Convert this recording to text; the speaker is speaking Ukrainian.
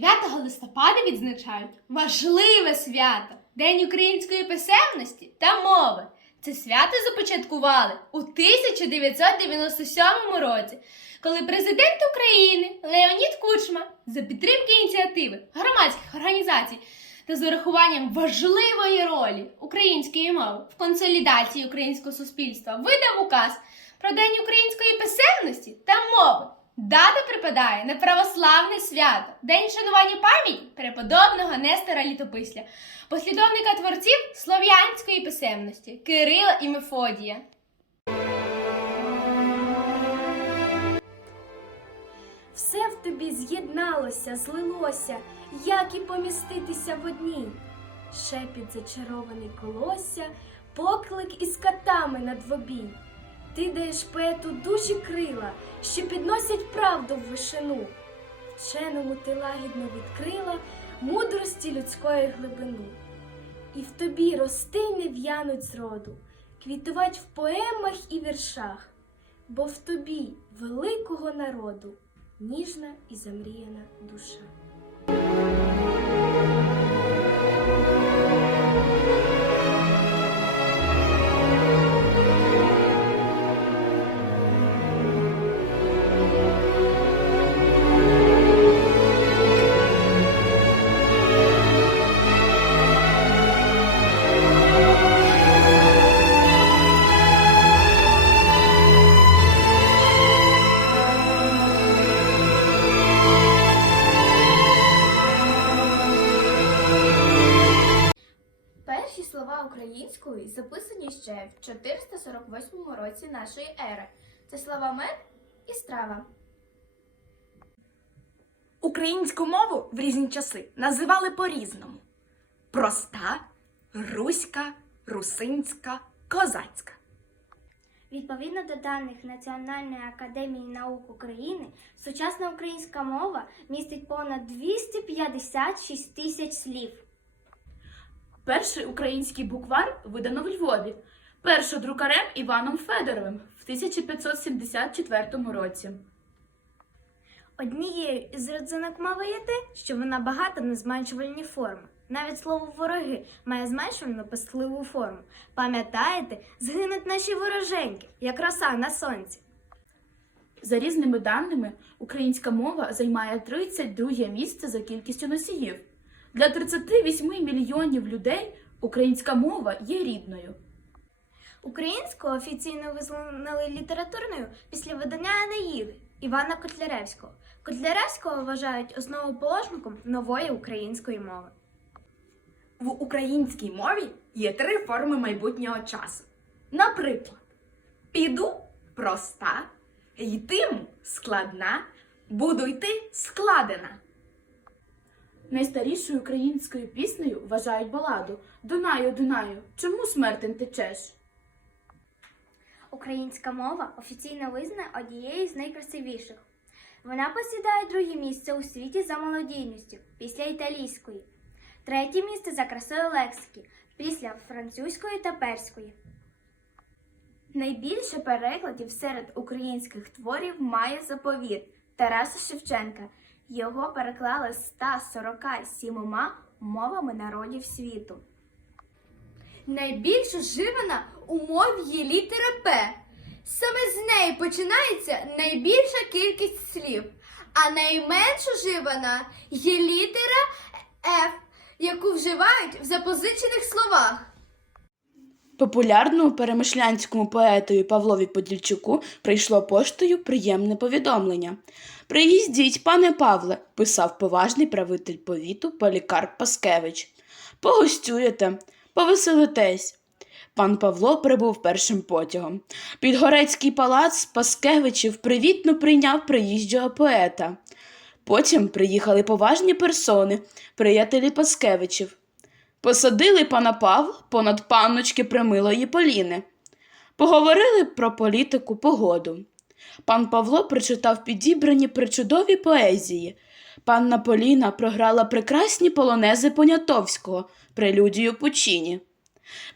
9 листопада відзначають важливе свято День української писемності та мови. Це свято започаткували у 1997 році, коли президент України Леонід Кучма за підтримки ініціативи громадських організацій та з урахуванням важливої ролі української мови в консолідації українського суспільства видав указ про День української писемності та мови. Дата припадає на православне свято, День шанування пам'яті преподобного Нестора Літописля, послідовника творців слов'янської писемності Кирила і Мефодія. Все в тобі з'єдналося, злилося, як і поміститися в одній. Шепіт зачарований колосся, поклик із катами на двобій. Ти даєш поету дужі крила, що підносять правду в вишину. Вченому ти лагідно відкрила мудрості людської глибину. І в тобі рости не в'януть зроду, квітувать в поемах і віршах, бо в тобі великого народу ніжна і замріяна душа. Української записані ще в 448 році нашої ери. Це слова мед і страва. Українську мову в різні часи називали по-різному: проста, руська, русинська, козацька. Відповідно до даних Національної академії наук України, сучасна українська мова містить понад 256 тисяч слів. Перший український буквар видано в Львові, першодрукарем Іваном Федоровим в 1574 році. Однією із родзинок мови є те, що вона багата на зменшувальні форми. Навіть слово вороги має зменшувальну пестливу форму. Пам'ятаєте, згинуть наші вороженьки, як роса на сонці. За різними даними, українська мова займає 32 місце за кількістю носіїв. Для 38 мільйонів людей українська мова є рідною. Українську офіційно визнали літературною після видання Енеїди Івана Котляревського. Котляревського вважають основоположником нової української мови. В українській мові є три форми майбутнього часу. Наприклад, піду проста, йтиму складна, буду йти складена. Найстарішою українською піснею вважають баладу Дунаю, Дунаю, чому смертен течеш? Українська мова офіційно визнана однією з найкрасивіших. Вона посідає друге місце у світі за молодійністю після італійської, третє місце за красою лексики після французької та перської. Найбільше перекладів серед українських творів має заповіт Тараса Шевченка. Його переклали 147 мовами народів світу. Найбільш уживана у мові є літера П. Саме з неї починається найбільша кількість слів, а найменш уживана є літера Ф, яку вживають в запозичених словах. Популярному перемишлянському поетові Павлові Подільчуку прийшло поштою приємне повідомлення. Приїздіть, пане Павле, писав поважний правитель повіту Полікарп Паскевич. Погостюєте, повеселитесь. Пан Павло прибув першим потягом. Підгорецький палац Паскевичів привітно прийняв приїжджого поета. Потім приїхали поважні персони, приятелі Паскевичів. Посадили пана Павла понад панночки Примилої Поліни. Поговорили про політику, погоду. Пан Павло прочитав підібрані причудові поезії. Панна Поліна програла прекрасні полонези Понятовського, прелюдію Пучіні.